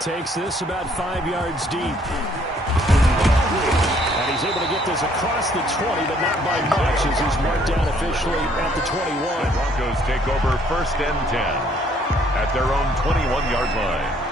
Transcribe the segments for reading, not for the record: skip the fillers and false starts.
Takes this about 5 yards deep. And he's able to get this across the 20, but not by much as he's marked down officially at the 21. The Broncos take over 1st and 10 at their own 21-yard line.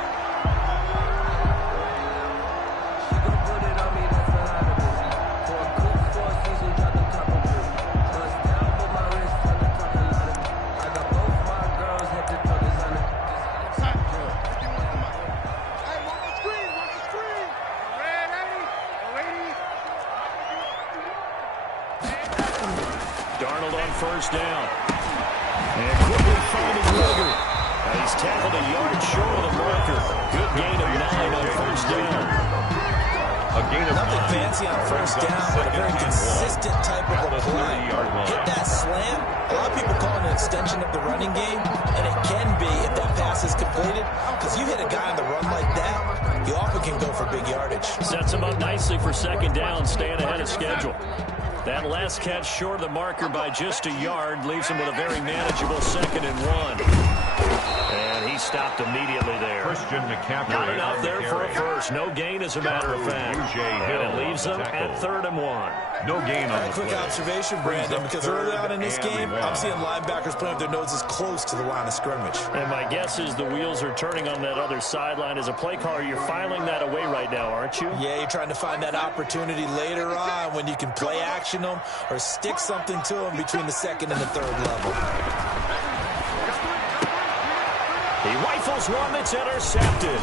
First down. And quickly finding Luger. He's tackled a yard short of the marker. Good gain of 9 on first down. A gain of nothing 9. fancy on first down, but a very consistent type of a play. Hit that slam. A lot of people call it an extension of the running game, and it can be if that pass is completed, because you hit a guy on the run like that, you often can go for big yardage. Sets him up nicely for second down, staying ahead of schedule. That last catch short of the marker by just a yard leaves him with a very manageable 2nd and 1. And he stopped immediately there. Christian McCaffrey. Not enough there for a first. No gain, as a matter of fact. And it leaves them at 3rd and 1. No gain on the quick play. Observation, Brandon, because early on in this game, I'm seeing linebackers putting their noses close to the line of scrimmage. And my guess is the wheels are turning on that other sideline. As a play caller, you're filing that away right now, aren't you? Yeah, you're trying to find that opportunity later on when you can play action them or stick something to them between the 2nd and the 3rd level. He rifles one that's intercepted.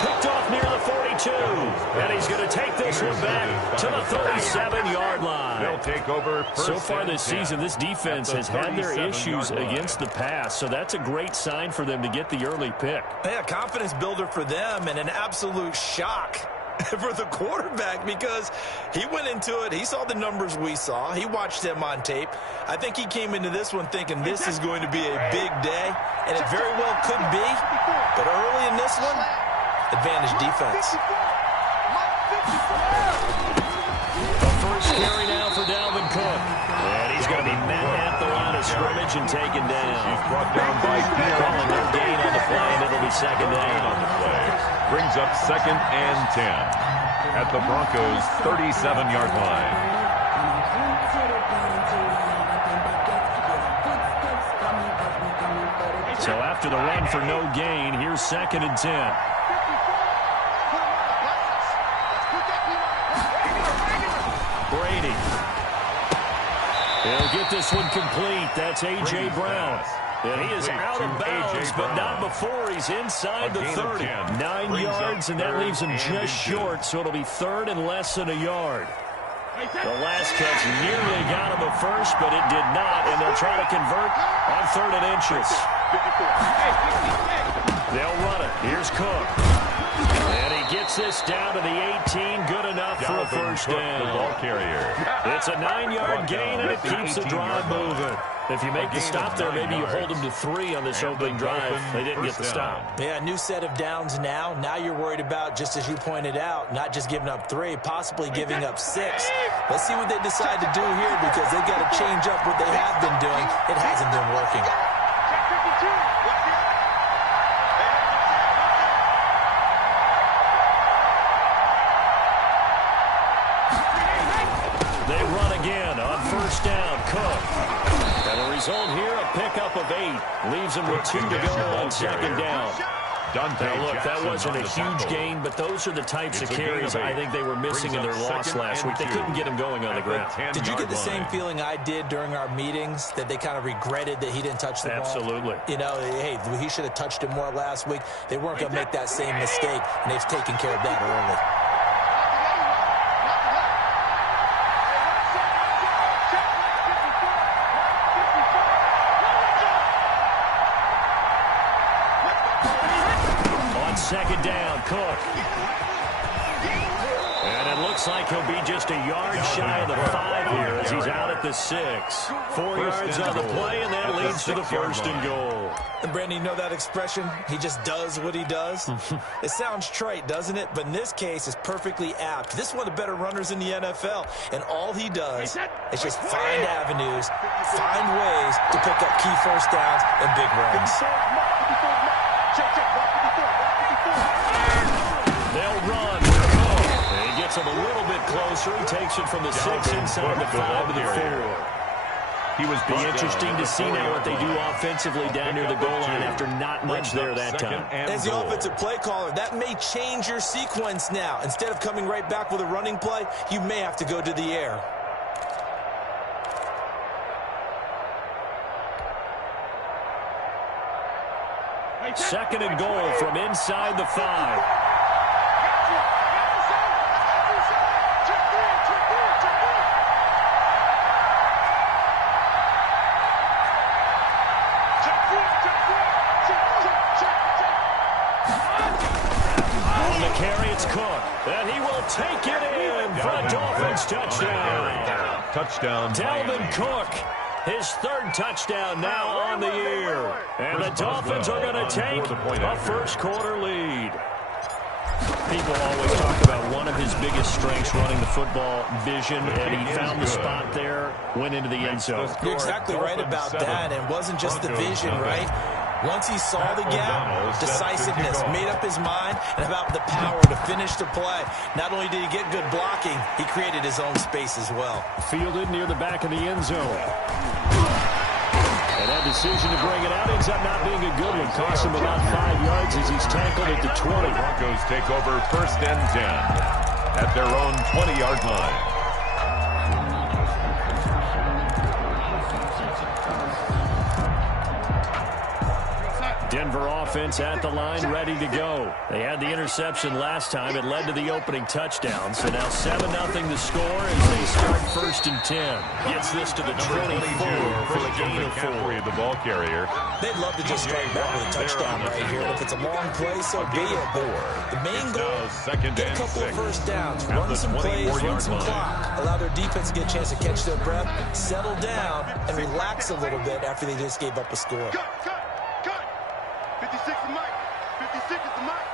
Picked off near the 42. And he's going to take this one back to the 37-yard line. They'll take over. So far this season, this defense has had their issues against the pass. So that's a great sign for them to get the early pick. Yeah, confidence builder for them and an absolute shock for the quarterback because he went into it. He saw the numbers we saw. He watched them on tape. I think he came into this one thinking this is going to be a big day, and it very well could be. But early in this one, advantage defense. The first carry now for Dalvin Cook. And he's going to be met at the line of scrimmage and taken down. He's brought down by calling no gain on the play, and it'll be second down. On the play. Brings up 2nd and 10 at the Broncos' 37-yard line. So after the run for no gain, here's 2nd and 10. Brady. He'll get this one complete. That's A.J. Brown. And he is out of bounds, but not before he's inside the 30. 9 yards, and that leaves him just short, so it'll be 3rd and less than a yard. The last catch nearly got him a first, but it did not, and they'll try to convert on 3rd and inches. They'll run it. Here's Cook. And he gets this down to the 18. Good enough for a first down. The ball carrier. It's a 9-yard gain, and it keeps the drive moving. If you make the stop there, maybe you hold them to 3 on this opening drive. They didn't get the stop. Yeah, new set of downs now. Now you're worried about, just as you pointed out, not just giving up 3, possibly giving up 6. Let's see what they decide to do here because they've got to change up what they have been doing. It hasn't been working. They run again on first down. Cook. And the result here, a pickup of 8. Leaves him with 2 to go on second down. Now, look, that wasn't a huge gain, but those are the types of carries I think they were missing in their loss last week. They couldn't get him going on the ground. Did you get the same feeling I did during our meetings, that they kind of regretted that he didn't touch the ball? Absolutely. You know, hey, he should have touched it more last week. They weren't going to make that same mistake, and they've taken care of that early. Second down, Cook. And it looks like he'll be just a yard shy of the 5 here as he's out at the 6. 4 yards on the play, and that leads to the 1st and goal. And Brandon, you know that expression? He just does what he does? It sounds trite, doesn't it? But in this case, it's perfectly apt. This is one of the better runners in the NFL, and all he does is just find avenues, find ways to pick up key first downs and big runs. They'll run. He gets him a little bit closer. He takes it from the 6 inside the 5 to the 4. He was be interesting to see now what they do offensively down near the goal line after not much there that time. As the offensive play caller, that may change your sequence now. Instead of coming right back with a running play, you may have to go to the air. Second and goal from inside the 5. On the carry, it's Cook. And he will take it in for a Dolphins touchdown. Touchdown, Dalvin Cook. His third touchdown now on the year. And the Dolphins are going to take a first-quarter lead. People always talk about one of his biggest strengths running the football, vision, and he found the spot there, went into the end zone. You're exactly right about that. And it wasn't just the vision, right? Once he saw the gap, decisiveness, made up his mind, and about the power to finish the play. Not only did he get good blocking, he created his own space as well. Fielded near the back of the end zone. And that decision to bring it out ends up not being a good one. Cost him about 5 yards as he's tackled at the 20. The Broncos take over 1st and 10 at their own 20-yard line. Denver offense at the line, ready to go. They had the interception last time. It led to the opening touchdown. So now 7-0 the score as they start 1st and 10. Gets this to the 24 for a gain of 4. The ball carrier. They'd love to just strike back with a touchdown right here. If it's a long play, so be it. But the main goal, get a couple of first downs, run some plays, run some clock, allow their defense to get a chance to catch their breath, settle down, and relax a little bit after they just gave up a score. 56 is Mike. 56 is the Mike.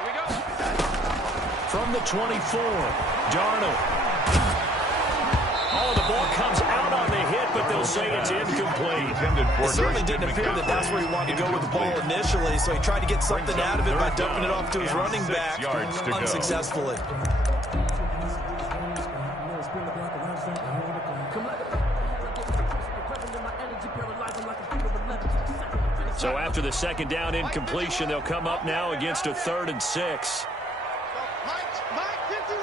Here we go. From the 24, Darnold. Oh, the ball comes out on the hit, but they'll say it's incomplete. It certainly didn't appear that that's where he wanted to go with the ball initially, so he tried to get something out of it by dumping it off to his running back unsuccessfully. So after the second down incompletion, they'll come up now against a 3rd and 6. Mike 51.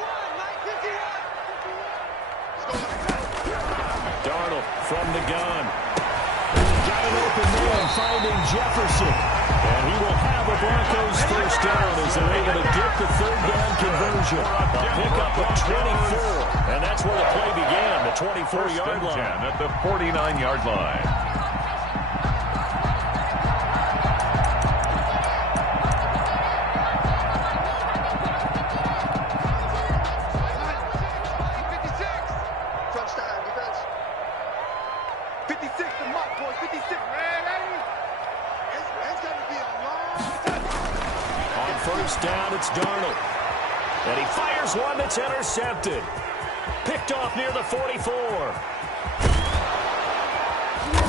Darnold from the gun. Got an open man finding Jefferson. And he will have a Broncos first down as they're able to get the 3rd down conversion. A pickup of 24. And that's where the play began, the 24-yard line. At the 49-yard line. Down, it's Darnold. And he fires one that's intercepted. Picked off near the 44.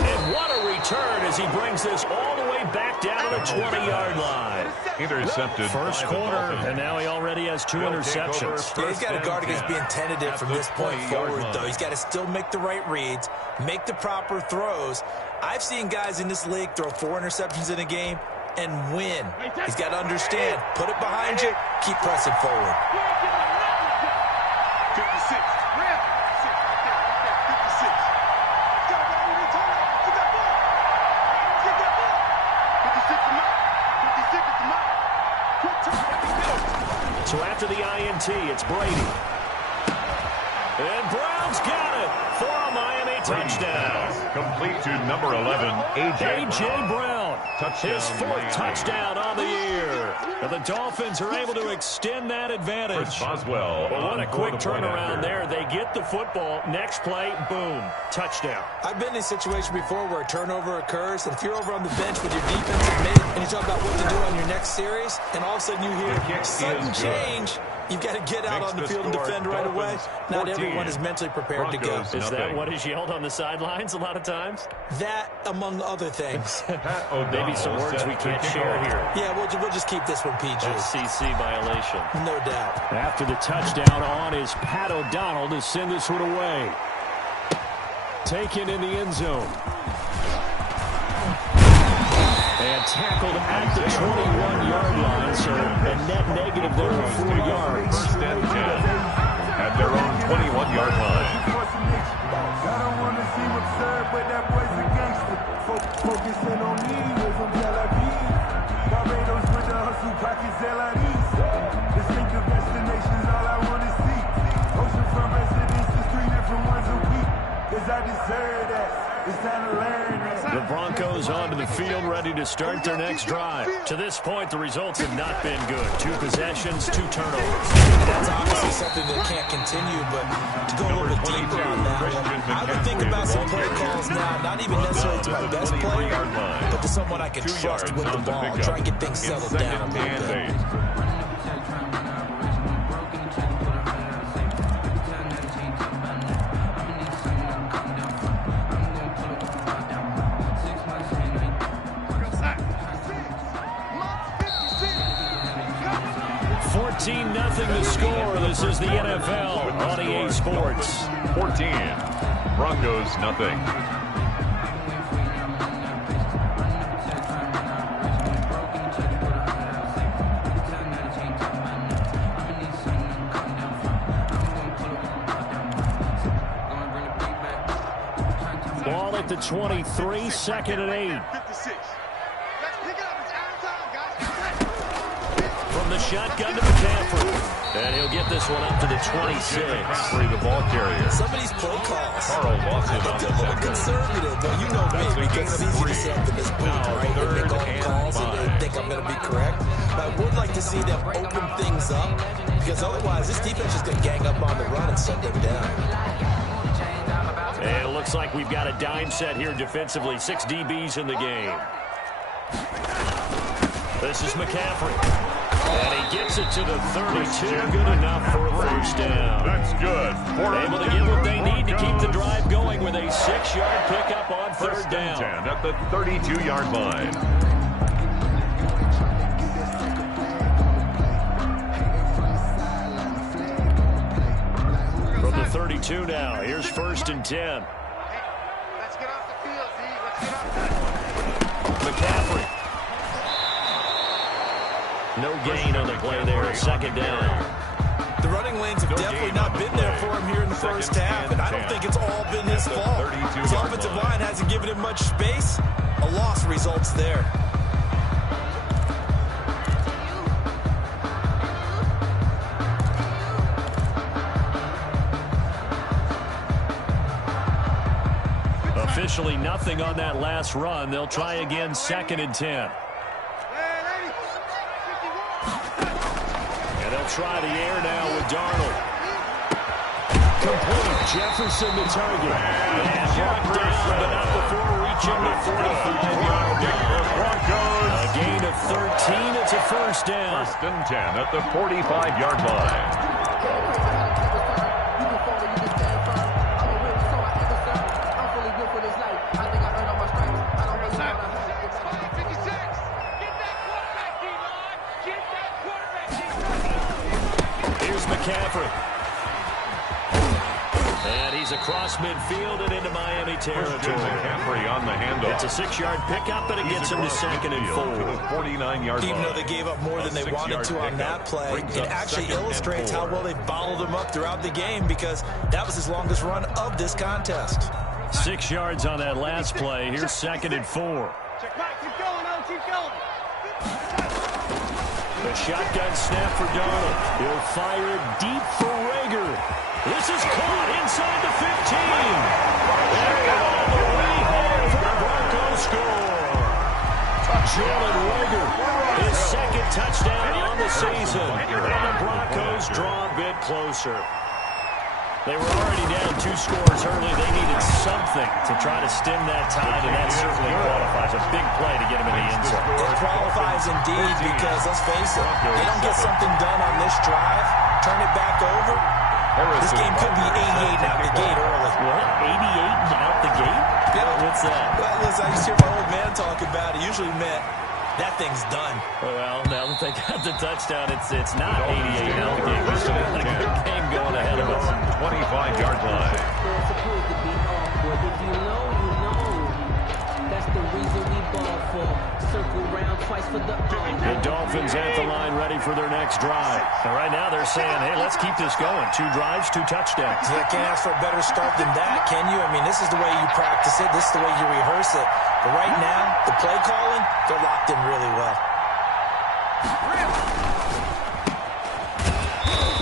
And what a return as he brings this all the way back down to the 20-yard line. Intercepted. First quarter, and now he already has 2 interceptions. Yeah, he's got to guard against being tentative from this point forward, though. He's got to still make the right reads, make the proper throws. I've seen guys in this league throw 4 interceptions in a game and win. He's got to understand, put it behind you, keep pressing forward. 56. So after the INT, it's Brady. And Brown's got it for a Miami touchdown. Complete to number 11, A.J. Brown. Touchdown, his 4th touchdown on the year. And the Dolphins are able to extend that advantage. Boswell. Well, what a quick turnaround there. They get the football. Next play, boom, touchdown. I've been in a situation before where a turnover occurs, and if you're over on the bench with your defensive mate and you talk about what to do on your next series, and all of a sudden you hear sudden change, You've got to get out on the field and defend right away. Not everyone is mentally prepared to go. Is that what is yelled on the sidelines a lot of times? That, among other things. Maybe some words we can't share here. Yeah, we'll just keep this one PG. SEC violation. No doubt. After the touchdown on is Pat O'Donnell to send this one away. Taken in the end zone. And tackled at the 21-yard line, so a net negative there of 4 yards. First and 10 at their own 21-yard line. I don't want to seem absurd, but that boy's a gangster. Focusing on me, we're from Tel Aviv. Barbados with the hustle, pockets LIDs. Distinctive destinations, all I want to see. Ocean from residences, 3 different ones a week. Cause I deserve that. It's time to learn that. The Broncos onto the field, ready to start their next drive. To this point, the results have not been good. 2 possessions, 2 turnovers. That's obviously something that can't continue, but to go a little bit deeper on that one, I would think about some play calls now, not even necessarily to my best player, but to someone I can trust with the ball, try and get things settled down a little bit. 14-0 the score. This is the NFL on EA Sports. 14. Broncos nothing. Ball at the 23, 2nd and 8. The shotgun to McCaffrey. And he'll get this one up to the 26. The ball carrier. Some of these play calls, Carl lost it on the a little conservative, but you know me, because it's easy to say up in this booth, right? They make all the calls and they think I'm going to be correct. But I would like to see them open things up, because otherwise this defense is going to gang up on the run and shut them down. And it looks like we've got a dime set here defensively. 6 DBs in the game. This is McCaffrey. And he gets it to the 32. Good enough for a first down. That's good. Able to get what they need to keep the drive going with a 6-yard pickup on 3rd down. 10 at the 32-yard line. From the 32 now, here's 1st and 10. Let's get off the field, Z. Let's get off the field. McCaffrey. No gain on the play there, 2nd down. The running lanes have definitely not been there for him here in the first half, and I don't think it's all been his fault. His offensive line hasn't given him much space. A loss results there. Officially nothing on that last run. They'll try again, 2nd and 10. Try the air now with Darnold. Complete. Jefferson the target. And brought down, but not before reaching the 45-yard line. A gain of 13. It's a first down. 1st and 10 at the 45-yard line. McCaffrey. And he's across midfield and into Miami territory. McCaffrey on the handoff. It's a 6-yard pickup, and it gets him to 2nd and 4. To the 49-yard line. Even though they gave up more than they wanted to on that play, it actually illustrates how well they bottled him up throughout the game, because that was his longest run of this contest. 6 yards on that last play. Here's 2nd and 4. Check back. Keep going, O. Keep going. The shotgun snap for Darnold. He'll fire it deep for Rager. This is caught inside the 15. And all the way home for the Broncos score. Jalen Rager, his 2nd touchdown on the season. And the Broncos draw a bit closer. They were already down 2 scores early. They needed something to try to stem that tide, and that certainly qualifies. A big play to get him in the end zone. It qualifies indeed, because let's face it, they don't get something done on this drive, turn it back over. This game could be 88 out the gate early. What? 88 out the gate? Yeah. What's that? Well, listen, I used to hear my old man talk about it. Usually meant that thing's done. Well, now that they got the touchdown, it's not 88 out the gate. We still got a good game going ahead of us. 25-yard line. It's supposed to be awkward. If you know, you know. That's the reason we ball for. Circle round twice for the The Dolphins at the line, ready for their next drive. And right now they're saying, hey, let's keep this going. 2 drives, 2 touchdowns. Yeah, can't ask for a better start than that, can you? I mean, this is the way you practice it. This is the way you rehearse it. But right now, the play calling, they're locked in really well.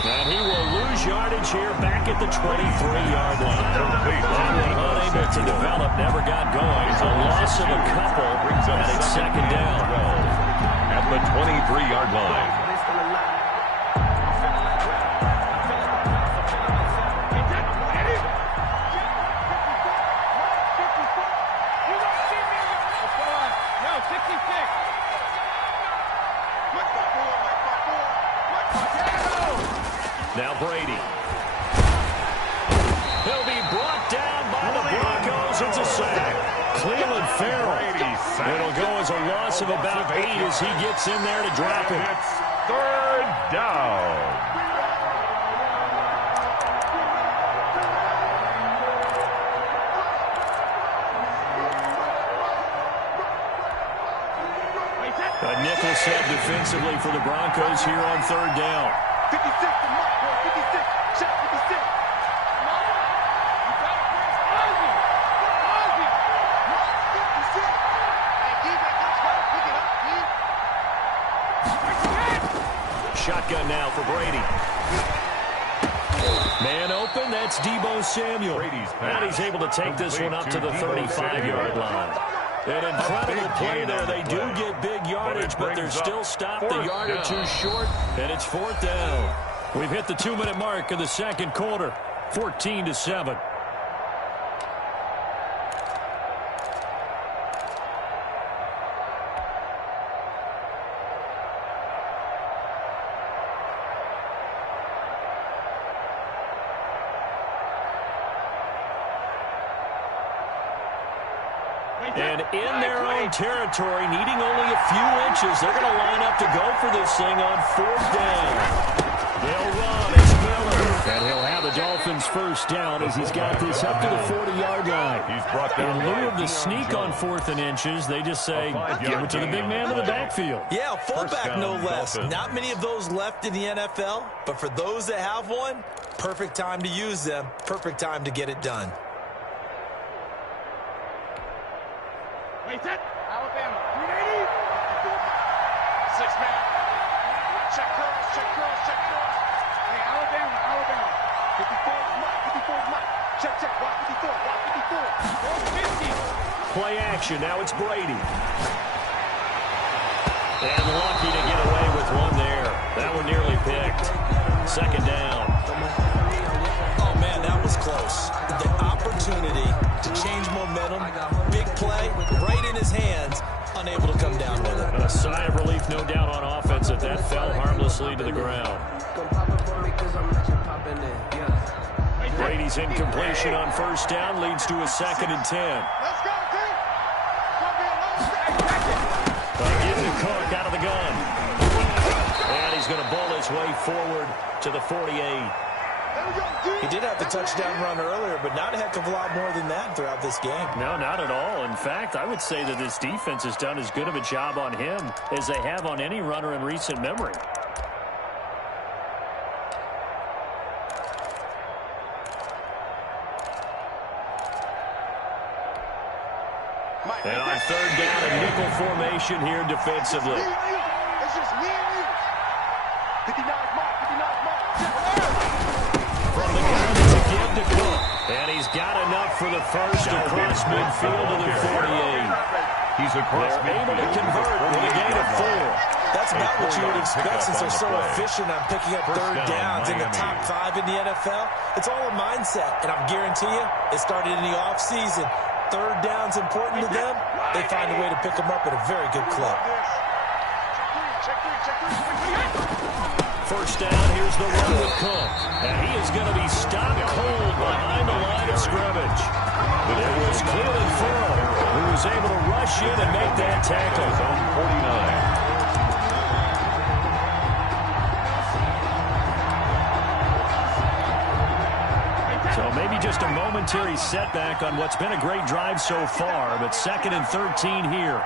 And he will lose yardage here back at the 23-yard line. Unable to develop, never got going. A loss of a couple, and it's second down. At the 23-yard line. Now Brady. He'll be brought down by the Broncos. It's a sack. Cleveland Farrell. It'll go as a loss of about 8 as he gets in there to drop it. It's third down. A nickel set defensively for the Broncos here on third down. 56 to Mark, 56. Shot 56. Shotgun now for Brady. Man open, that's Deebo Samuel. And he's able to take this one up to the 35-yard line. An incredible play there. They do get big yardage, but they're still stopped the yard or 2 short, and it's 4th down. We've hit the 2-minute mark of the second quarter, 14-7. And in their own territory, needing only a few inches, they're going to line up to go for this thing on 4th down. They'll run. It's Miller. And he'll have the Dolphins first down as he's got this up to the 40-yard line. He's brought down in lieu of the sneak on 4th and inches, they just say, give it to the big man in the backfield. Yeah, fullback no less. Not many of those left in the NFL, but for those that have one, perfect time to use them. Perfect time to get it done. Wait, set. Alabama. 380. 6-man. Check cross, check cross, check cross. Hey, Alabama. 54 is Mike, 54 is Mike. Check, block 54, block 54. 50. Play action, now it's Brady. And lucky to get away with one there. That one nearly picked. Second down. Oh, man, that was close. The opportunity to change momentum, big play, right in his hands, unable to come down with it. A sigh of relief, no doubt, on offense that fell harmlessly to the ground. Brady's incompletion on first down leads to a 2nd and 10. Let's go, team. Getting the Cook out of the gun. And he's going to bull his way forward to the 48. He did have the touchdown run earlier, but not a heck of a lot more than that throughout this game. No, not at all. In fact, I would say that this defense has done as good of a job on him as they have on any runner in recent memory. And on third down, a nickel formation here defensively. It's just me and you. 59 Mark. From the gun, it's a give to Cook. And he's got enough for the first across midfield to the 48. He's across They're able to convert with a gain of 4. That's about what you would expect since they're so efficient on picking up third downs in the top 5 in the NFL. It's all a mindset, and I'm guarantee you, it started in the offseason. Third down's important to them. They find a way to pick them up at a very good clip. first down. Here's the run with Cook. And he is going to be stopped cold behind the line of scrimmage. It was Cleveland Farrell who was able to rush in and make that tackle. Zone 49. So maybe just a momentary setback on what's been a great drive so far, but 2nd and 13 here.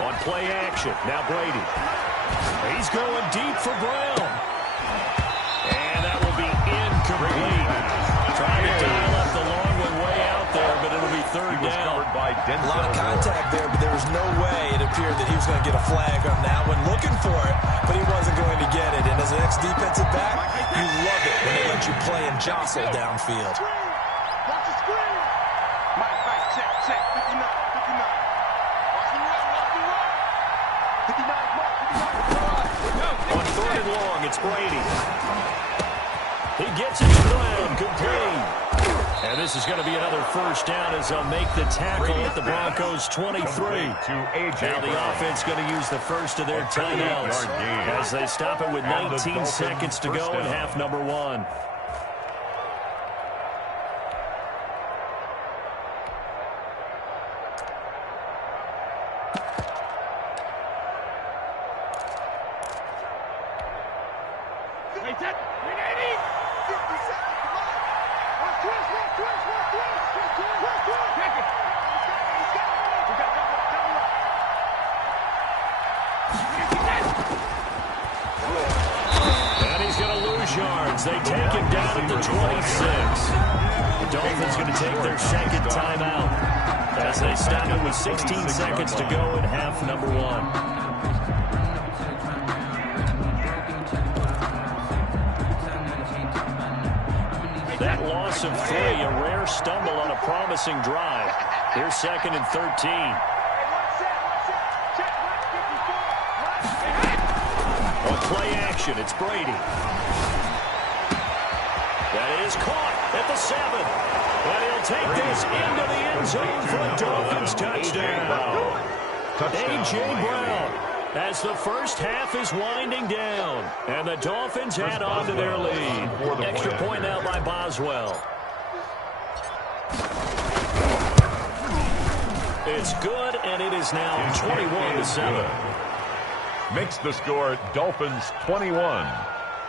On play action, now Brady. He's going deep for Brown. And that will be incomplete. Trying to dial up the long one way out there, but it'll be third down. A lot of contact there, but there was no way it appeared that he was going to get a flag on that one. Looking for it, but he wasn't going to get it. And as an ex-defensive back, you love it when they let you play and jostle downfield. Watch the screen. Mike, check. 59. Watch the run. 59, Mark, 59. On 3rd and long, it's Brady. He gets it to Brown, complete. And this is going to be another first down as they'll make the tackle at the Broncos 23. Now the offense going to use the first of their timeouts as they stop it with 19 seconds to go in half number 1. They take him down at the 26. The Dolphins going to take their second timeout as they stop it with 16 seconds to go in half number 1. That loss of 3, a rare stumble on a promising drive. Here's 2nd and 13. On play action, it's Brady. That is caught at the 7. And he'll take this into the end zone for a Dolphins touchdown. A.J. Brown as the first half is winding down. And the Dolphins add on to their lead. Extra point now by Boswell. It's good, and it is now 21-7. Makes the score Dolphins 21,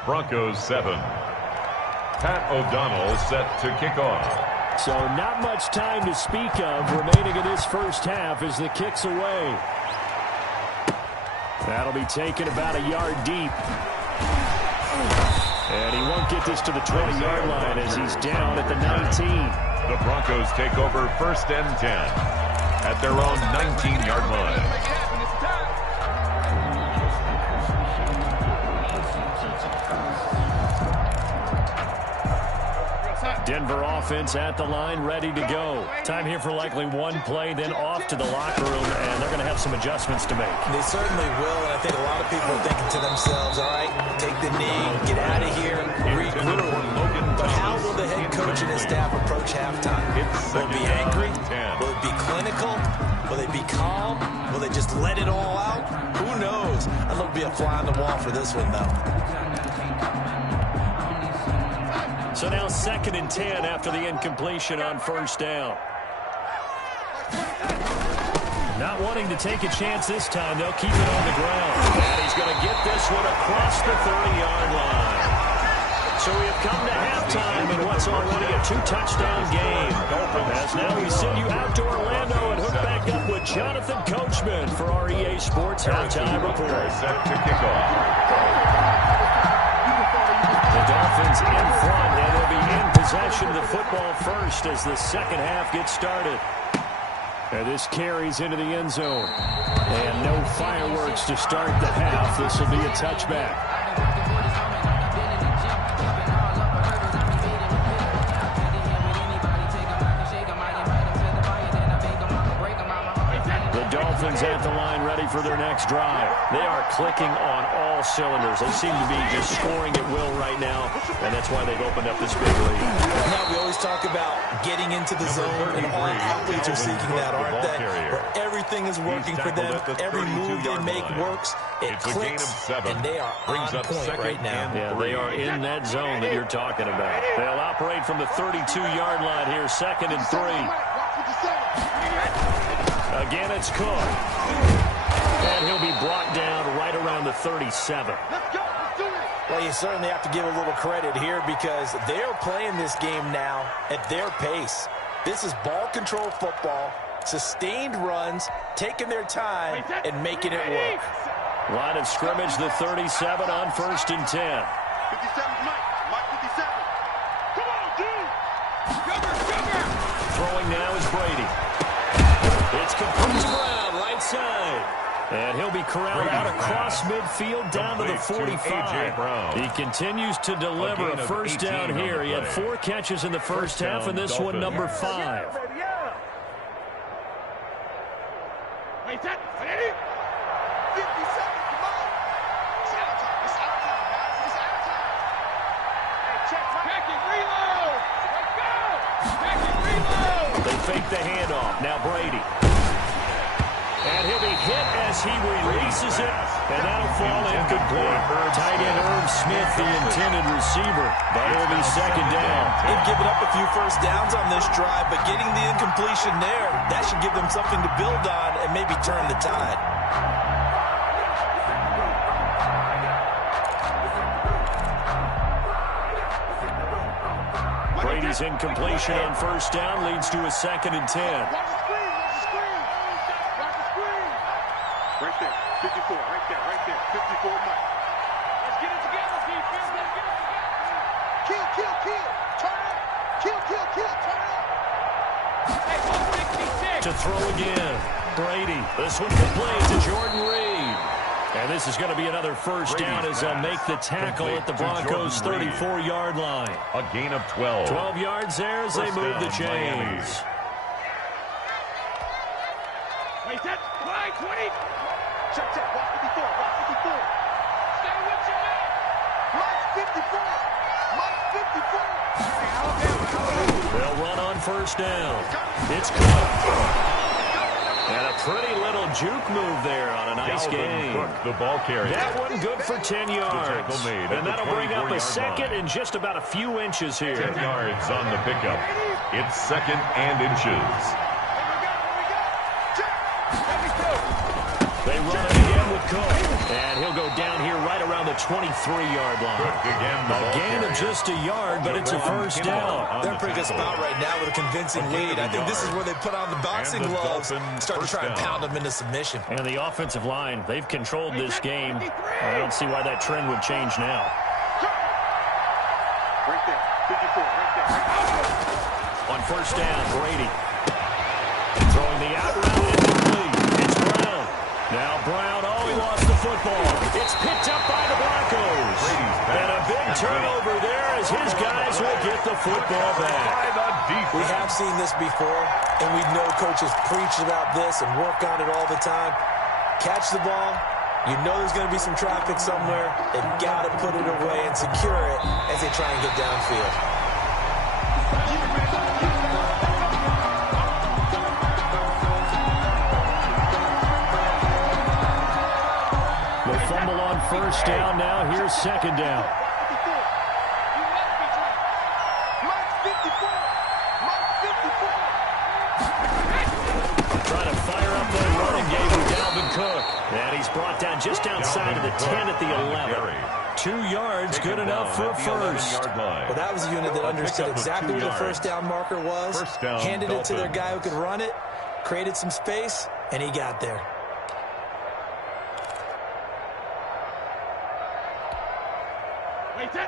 Broncos 7. Pat O'Donnell set to kick off. So not much time to speak of remaining in this first half as the kick's away. That'll be taken about a yard deep. And he won't get this to the 20-yard line as he's down at the 19. The Broncos take over 1st and 10 at their own 19-yard line. Denver offense at the line, ready to go. Time here for likely one play, then off to the locker room, and they're going to have some adjustments to make. They certainly will, and I think a lot of people are thinking to themselves, all right, take the knee, get out of here, regroup. But how will the head coach and his staff approach halftime? Will it be angry? Will it be clinical? Will they be calm? Will they just let it all out? Who knows? I'd love to be a fly on the wall for this one, though. So now 2nd and 10 after the incompletion on first down. Not wanting to take a chance this time, they'll keep it on the ground. And he's going to get this one across the 30-yard line. So we have come to halftime in what's already a 2-touchdown game. As now we send you out to Orlando and hook back up with Jonathan Coachman for our EA Sports Halftime Report. Set to kick off. The Dolphins in front, and they'll be in possession of the football first as the second half gets started. And this carries into the end zone. And no fireworks to start the half. This will be a touchback. Dolphins at the line, ready for their next drive. They are clicking on all cylinders. They seem to be just scoring at will right now, and that's why they've opened up this big lead. Now, we always talk about getting into the zone, and all athletes are seeking that, aren't they? Where everything is working for them. Every move they make works. It clicks, and they are on point right now. Yeah, they are in that zone that you're talking about. They'll operate from the 32-yard line here, 2nd and 3. Again, it's Cook. And he'll be brought down right around the 37. Well, you certainly have to give a little credit here because they are playing this game now at their pace. This is ball control football, sustained runs, taking their time, and making it work. Line of scrimmage, the 37 on 1st and 10. 57's Mike. Mike 57. Come on, dude. Cover. Throwing now is Brady. It's complete to Brown, right side. And he'll be corralled out across midfield down to the 45. He continues to deliver a first down here. He had 4 catches in the first half, and this one number 5. Wait, that. Ready? 50 seconds. Come on. It's out of time. It's out of time, guys. It's out of time. Hey, check. Back and reload. Let's go. Back and reload. They fake the handoff. Now Brady. And he'll be hit as he releases it, and that'll fall incomplete. Tight end Irv Smith, the intended receiver, but it'll be 2nd down. They've given up a few first downs on this drive, but getting the incompletion there, that should give them something to build on and maybe turn the tide. Brady's incompletion on first down leads to a 2nd and 10. Watch the screen. Right there. 54. Right there. 54 Mike. Let's get it together, defense. Let's get it together. Kill. Turn up. Kill. Turn up. Hey, 166. To throw again. Brady. This one complete to Jordan Reed. And this is going to be another first down as they'll make the tackle at the Broncos' 34-yard line. A gain of 12. 12 yards there as they move the chains. Wait, that. Line 20. Check. Watch 54. Stay with your man. Mike 54. They'll run on first down. It's Cook. And a pretty little juke move there on a nice game. Cook, the ball carrier. That one good for 10 yards. And that'll bring up a 2nd and just about a few inches here. 10 yards on the pickup. It's 2nd and inches. They run it again with Cook. And he'll go down here right around the 23-yard line. A gain of just a yard, but it's a first down. They're in a pretty good spot right now with a convincing lead. I think this is where they put on the boxing gloves and start to try and pound them into submission. And the offensive line, they've controlled this game. I don't see why that trend would change now. Right there. 54. Right there. On first down, Brady. Throwing the out route incomplete. It's Brown. Now Brown, he lost the football. It's picked up by the Broncos. And a big turnover there as his guys will get the football back. We have seen this before, and we know coaches preach about this and work on it all the time. Catch the ball. You know there's going to be some traffic somewhere. They've got to put it away and secure it as they try and get downfield. The fumble on first down now. Here's 2nd down. Trying to fire up that running game with Dalvin Cook. And he's brought down just outside of the 10 at the 11. 2 yards, good enough for a first. Well, that was a unit that understood exactly where the first down marker was, handed it to their guy who could run it, created some space, and he got there.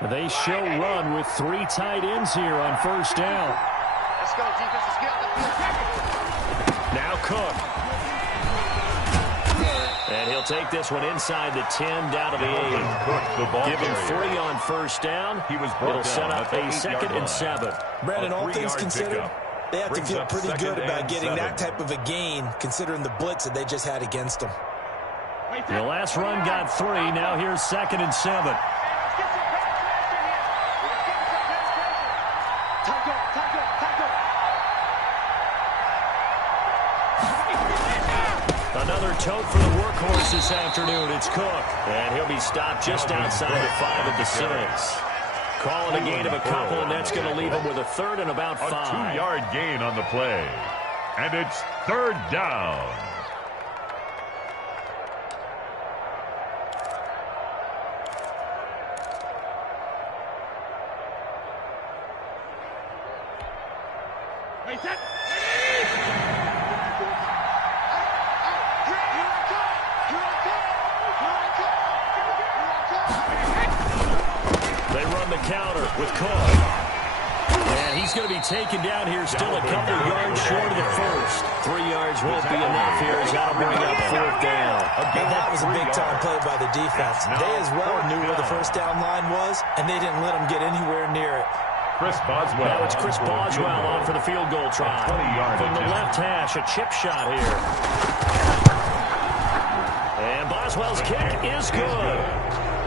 They show run with 3 tight ends here on first down. Let's go, defense. Let's get on the field. Now Cook. And he'll take this one inside the 10 down to the 8. Give him 3 on first down. It'll set up a 2nd and 7. Brandon, all things considered, They have to Brings feel up pretty good second about and getting 7. that type of a gain, considering the blitz that they just had against them. The last run got 3. Now here's 2nd and 7. Another tote for the workhorse this afternoon. It's Cook. And he'll be stopped just outside the 5 at the 6. Call it a gain of a couple, and that's going to leave him with a 3rd and about 5. A 2-yard gain on the play. And it's 3rd down. They run the counter with Cook. And he's going to be taken down here, still a couple yards short of the first. 3 yards won't be enough here. He's got to bring up 4th down. And that was a big-time play by the defense. They as well knew where the first down line was, and they didn't let them get anywhere near it. Chris Boswell. Now it's Chris Boswell on for the field goal try. From the left hash, a chip shot here. And Boswell's kick is good.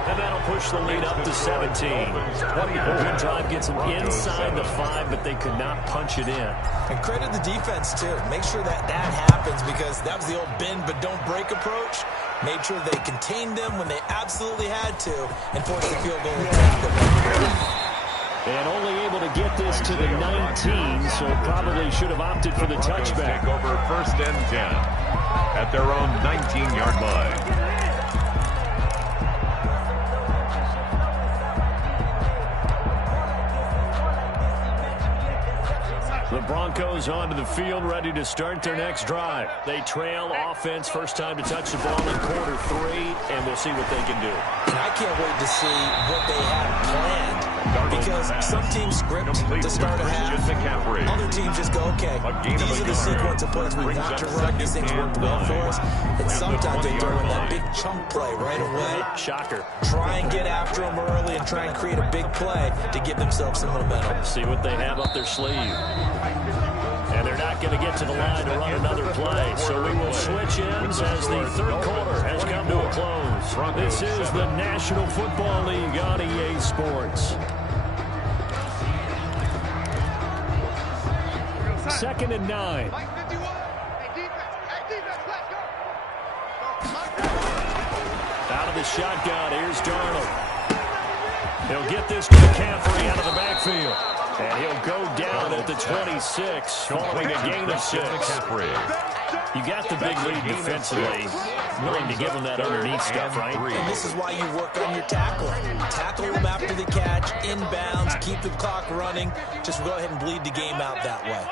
And that'll push the lead up to 17. Good drive gets them inside the 5, but they could not punch it in. And credit the defense, too. Make sure that happens, because that was the old bend but don't break approach. Made sure they contained them when they absolutely had to and forced the field goal attempt. And only able to get this to the 19, so probably should have opted for the touchback. Take over 1st and 10 at their own 19-yard line. The Broncos onto the field, ready to start their next drive. They trail offense, first time to touch the ball in quarter 3, and we'll see what they can do. And I can't wait to see what they have planned. Because some teams script to start a half. Other teams just go, okay, these are the sequence of plays we want to run. These things work well for us. And sometimes they throw in that big chunk play right away. Shocker. Try and get after them early and try and create a big play to give themselves some momentum. See what they have up their sleeve. And they're not going to get to the line to run another play. So we will switch ends as the 3rd quarter has come to a close. This is the National Football League on EA Sports. 2nd and 9. Out of the shotgun, here's Darnold. He'll get this to McCaffrey out of the backfield. And he'll go down at the 26, following a gain of 6. You got the big lead defensively. Willing to give them that underneath stuff, right? And this is why you work on your tackling. Tackle them after the catch, inbounds, keep the clock running. Just go ahead and bleed the game out that way.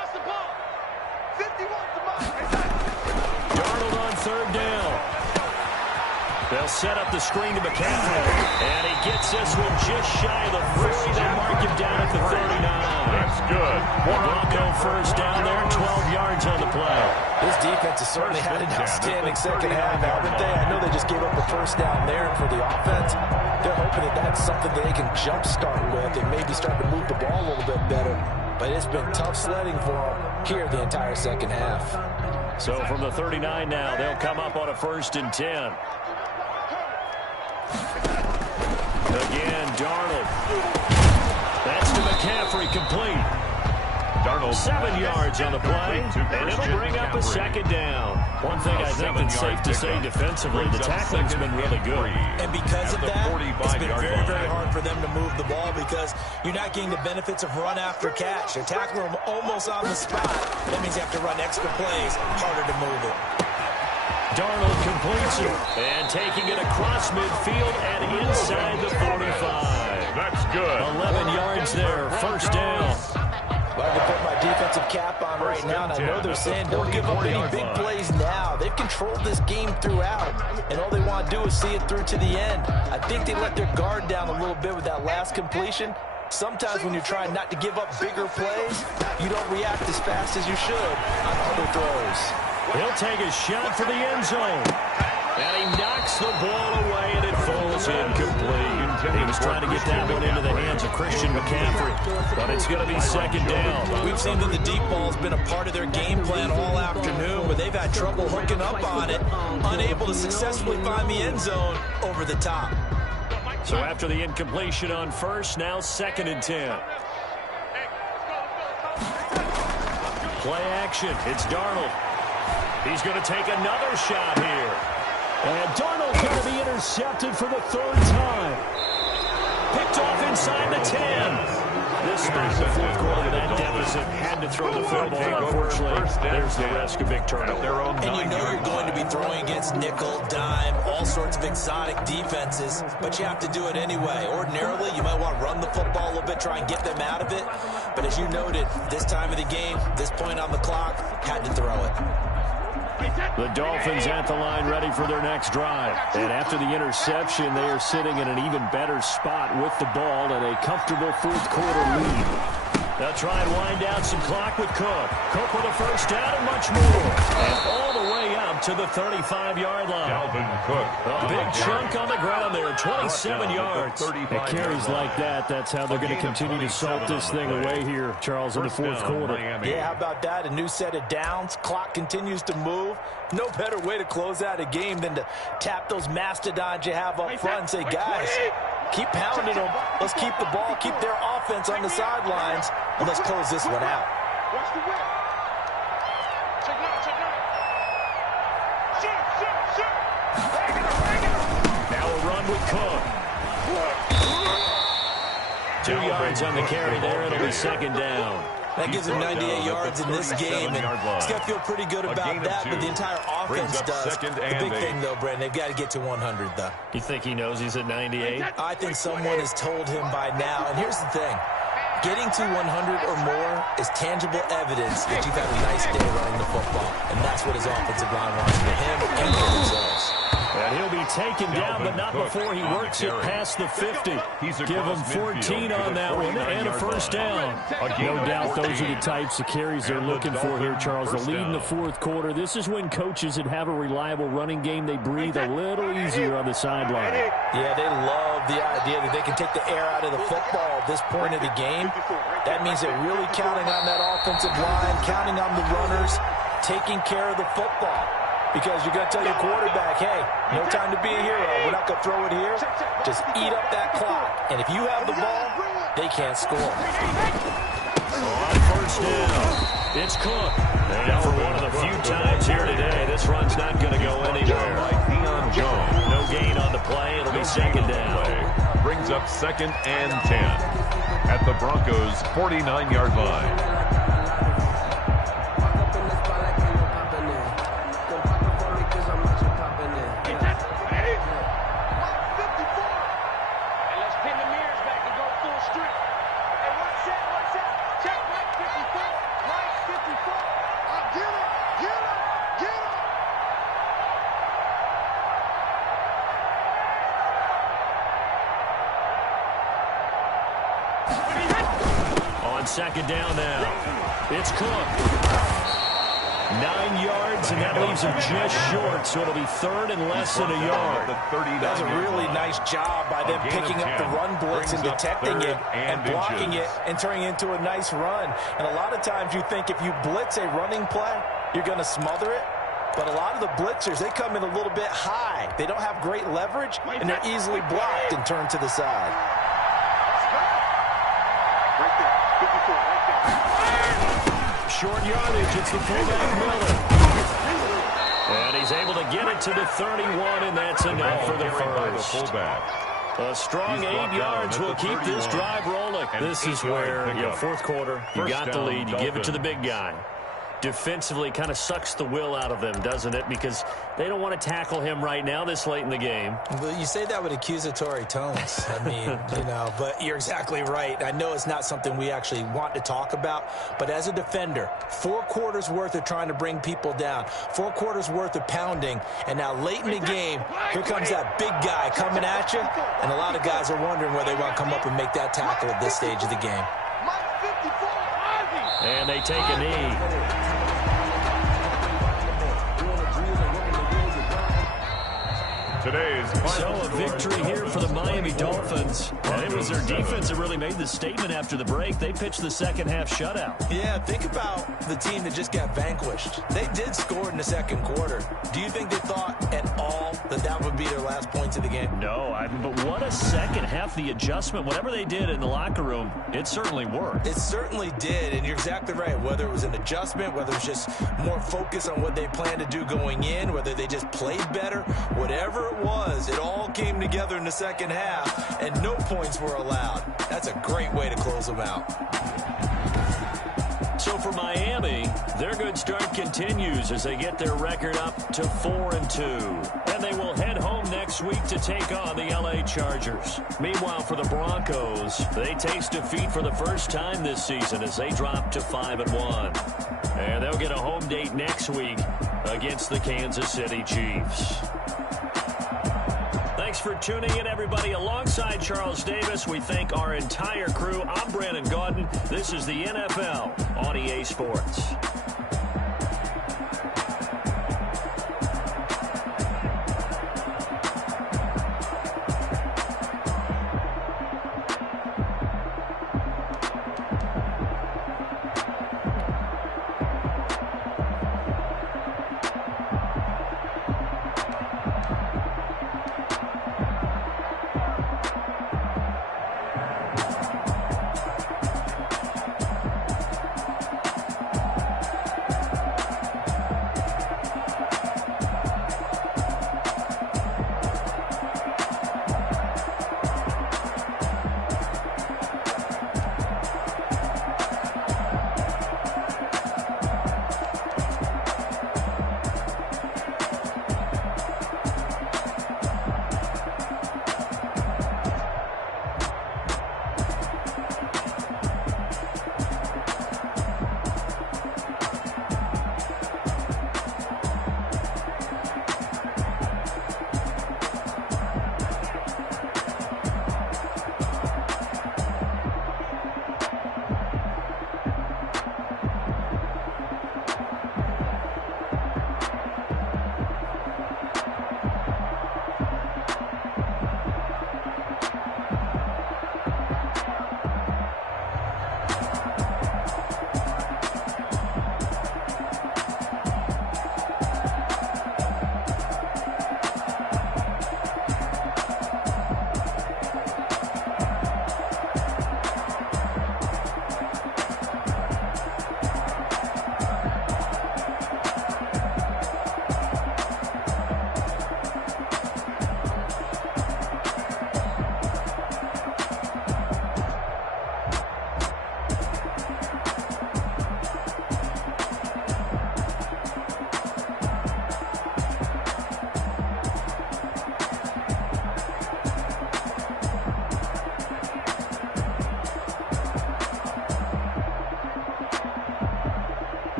Darnold on 3rd down. They'll set up the screen to McCaffrey. And he gets this one just shy of the 40. They mark him down at the 39. That's good. Bronco first down there, 12 yards on the play. This defense has certainly had an outstanding second half, haven't they? I know they just gave up a first down there, and for the offense, they're hoping that that's something that they can jumpstart with and maybe start to move the ball a little bit better. But it's been tough sledding for them here the entire second half. So from the 39 now, they'll come up on a 1st and 10. Again, Darnold. That's to McCaffrey, complete. Darnold 7 yards on the play, and it'll bring up a 2nd down. One thing I think that's safe to say defensively, the tackling's been really good. And because of that, it's been very, very hard for them to move the ball because you're not getting the benefits of run after catch. They're tackling them almost on the spot. That means you have to run extra plays, harder to move it. Darnold completes it, and taking it across midfield and inside the 45. That's good. 11 yards there, 1st down. Well, I can put my defensive cap on right now, and I know they're saying don't give up any big plays now. They've controlled this game throughout, and all they want to do is see it through to the end. I think they let their guard down a little bit with that last completion. Sometimes when you're trying not to give up bigger plays, you don't react as fast as you should on other throws. He'll take a shot for the end zone. And he knocks the ball away, and it falls incomplete. He was trying to get that one into the hands of Christian McCaffrey, but it's going to be second down. We've seen that the deep ball's been a part of their game plan all afternoon, but they've had trouble hooking up on it, unable to successfully find the end zone over the top. So after the incompletion on first, now 2nd and 10. Play action. It's Darnold. He's going to take another shot here. And Darnold's going to be intercepted for the 3rd time. Picked off inside the 10. This starts the 4th quarter. That deficit had to throw the football. Unfortunately, there's the risk of big turnover. And you know you're going to be throwing against nickel, dime, all sorts of exotic defenses, but you have to do it anyway. Ordinarily, you might want to run the football a little bit, try and get them out of it. But as you noted, this time of the game, this point on the clock, had to throw it. The Dolphins at the line ready for their next drive. And after the interception, they are sitting in an even better spot with the ball and a comfortable 4th quarter lead. They'll try and wind down some clock with Cook. Cook with a first down and much more. And all the way up to the 35-yard line. Dalvin Cook. A big chunk on the ground there, 27 yards. It carries like that. That's how they're going to continue to salt this thing away here, Charles, in the 4th quarter. Yeah, how about that? A new set of downs. Clock continues to move. No better way to close out a game than to tap those mastodons you have up front and say, guys, keep pounding them. Let's keep the ball, keep their offense on the sidelines, and let's close this one out. Watch the whip. Check it out, check it out. Shoot. Now a run with Cook. 2 yards on the carry there. It'll be 2nd down. That gives him 98 yards in this game, and he's got to feel pretty good about that, but the entire offense does. The big thing, though, Brandon, they've got to get to 100, though. You think he knows he's at 98? I think someone has told him by now, and here's the thing. Getting to 100 or more is tangible evidence that you've had a nice day running the football, and that's what his offensive line wants for him and for themselves. And he'll be taken down, but not before he works it past the 50. Give him 14 on that one and a first down. No doubt those are the types of carries they're looking for here, Charles. The lead in the 4th quarter. This is when coaches that have a reliable running game, they breathe a little easier on the sideline. Yeah, they love the idea that they can take the air out of the football at this point of the game. That means they're really counting on that offensive line, counting on the runners, taking care of the football. Because you're going to tell your quarterback, hey, no time to be a hero. We're not going to throw it here. Just eat up that clock. And if you have the ball, they can't score. On first down, it's Cook. And for one of the few times here today, this run's not going to go anywhere. No gain on the play. It'll be 2nd down. Brings up 2nd and 10 at the Broncos' 49-yard line. On 2nd down now, it's Cook. 9 yards, and that leaves him just short, so it'll be 3rd and less than a yard. That's a really nice job by them picking up the run blitz and detecting it and blocking it and turning it into a nice run. And a lot of times you think if you blitz a running play, you're going to smother it. But a lot of the blitzers, they come in a little bit high. They don't have great leverage, and they're easily blocked and turned to the side. Short yardage, it's the fullback Miller. And he's able to get it to the 31, and that's enough for the first. A strong 8 yards will keep this drive rolling. This is where, 4th quarter, you got the lead, you give it to the big guy. Defensively kind of sucks the will out of them, doesn't it? Because they don't want to tackle him right now this late in the game. Well, you say that with accusatory tones. I mean, but you're exactly right. I know it's not something we actually want to talk about, but as a defender, 4 quarters worth of trying to bring people down, 4 quarters worth of pounding, and now late in the game, here comes that big guy coming at you, and a lot of guys are wondering whether they want to come up and make that tackle at this stage of the game. And they take a knee. So a victory here for the Miami Dolphins. And it was their defense that really made the statement after the break. They pitched the second half shutout. Yeah, think about the team that just got vanquished. They did score in the second quarter. Do you think they thought at all that that would be their last points of the game? No, but what a second half. The adjustment, whatever they did in the locker room, it certainly worked. It certainly did, and you're exactly right. Whether it was an adjustment, whether it was just more focus on what they planned to do going in, whether they just played better, whatever it was, it all came together in the second half, and no points were allowed. That's a great way to close them out. So for Miami, their good start continues as they get their record up to 4-2. And they will head home next week to take on the LA Chargers. Meanwhile, for the Broncos, they taste defeat for the first time this season as they drop to 5-1. And they'll get a home date next week against the Kansas City Chiefs. Thanks for tuning in, everybody. Alongside Charles Davis, we thank our entire crew. I'm Brandon Gaudin. This is the NFL on EA Sports.